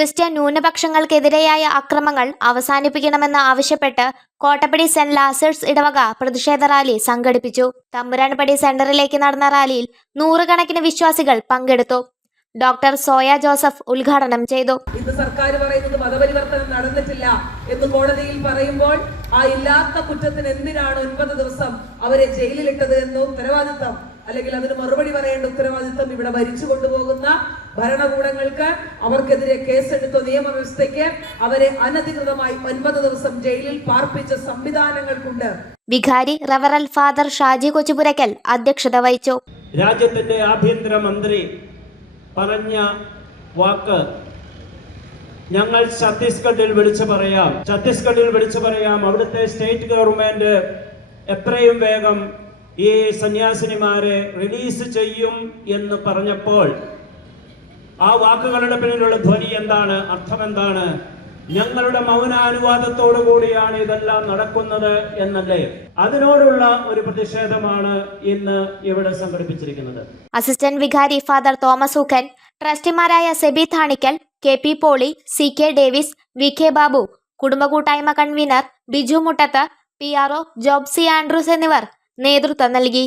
Christian ന്യൂനപക്ഷങ്ങൾക്കെതിരെയായ അക്രമങ്ങൾ അവസാനിപ്പിക്കണമെന്ന് ആവശ്യപ്പെട്ട് കോട്ടപ്പടി സെന്റ് ലാസേഴ്സ് ഇടവക പ്രതിഷേധ റാലി സംഘടിപ്പിച്ചു. തമ്പുരാൻപടി സെന്ററിലേക്ക് നടന്ന റാലിയിൽ നൂറുകണക്കിന് വിശ്വാസികൾ പങ്കെടുത്തു. ഡോക്ടർ സോയ ജോസഫ് ഉദ്ഘാടനം ചെയ്തു. ഇന്ന് സർക്കാർ പറയുന്നത് മതപരിവർത്തനം നടന്നിട്ടില്ല എന്ന് കോടതിയിൽ പറയുമ്പോൾ ആ ഇല്ലാത്ത കുറ്റത്തിന് എന്തിനാണ് 9 ദിവസം അവരെ ജയിലിലിട്ടത് എന്ന ഉത്തരവാദിത്തം, അല്ലെങ്കിൽ അതിന് മറുപടി പറയേണ്ട ഉത്തരവാദിത്തം ഇവിടെ ഭരിച്ചു കൊണ്ടുപോകുന്ന ഭരണകൂടങ്ങൾക്ക്, അവർക്കെതിരെ കേസെടുത്ത നിയമവ്യവസ്ഥയ്ക്ക് അവരെ അനധികൃതമായി 9 ദിവസം ജയിലിൽ പാർപ്പിച്ച സംവിധാനങ്ങൾക്കുണ്ട്. വികാരി റവറൽ ഫാദർ ഷാജി കൊച്ചുപുരയ്ക്കൽ അധ്യക്ഷത വഹിച്ചു. രാജ്യത്തിന്റെ ആഭ്യന്തരമന്ത്രി പറഞ്ഞ വാക്ക് ഞങ്ങൾ ഛത്തീസ്ഗഡിൽ വിളിച്ചു പറയാം. അവിടുത്തെ സ്റ്റേറ്റ് ഗവൺമെന്റ് എത്രയും വേഗം ഈ സന്യാസിനിമാരെ റിലീസ് ചെയ്യും എന്ന് പറഞ്ഞപ്പോൾ ആ വാക്കുകളുടെ പിന്നിലുള്ള ധ്വനി എന്താണ്, അർത്ഥം എന്താണ്? ഞങ്ങളുടെ മൗനാനുവാദത്തോടു കൂടിയാണ് ഇതെല്ലാം നടക്കുന്നത് എന്നല്ലേ? അതിനോടുള്ള ഒരു പ്രതിഷേധമാണ് ഇന്ന് ഇവിടെ സംഘടിപ്പിച്ചിരിക്കുന്നത്. അസിസ്റ്റന്റ് വികാരി ഫാദർ തോമസ് ഊക്കൻ, ട്രസ്റ്റിമാരായ Seby Thanikkal, K P Poly, C K Davis, V K Babu, കുടുംബ കൂട്ടായ്മ convener Biju Muttath, PRO Jobsy Andrews എന്നിവർ നേതൃത്വം നൽകി.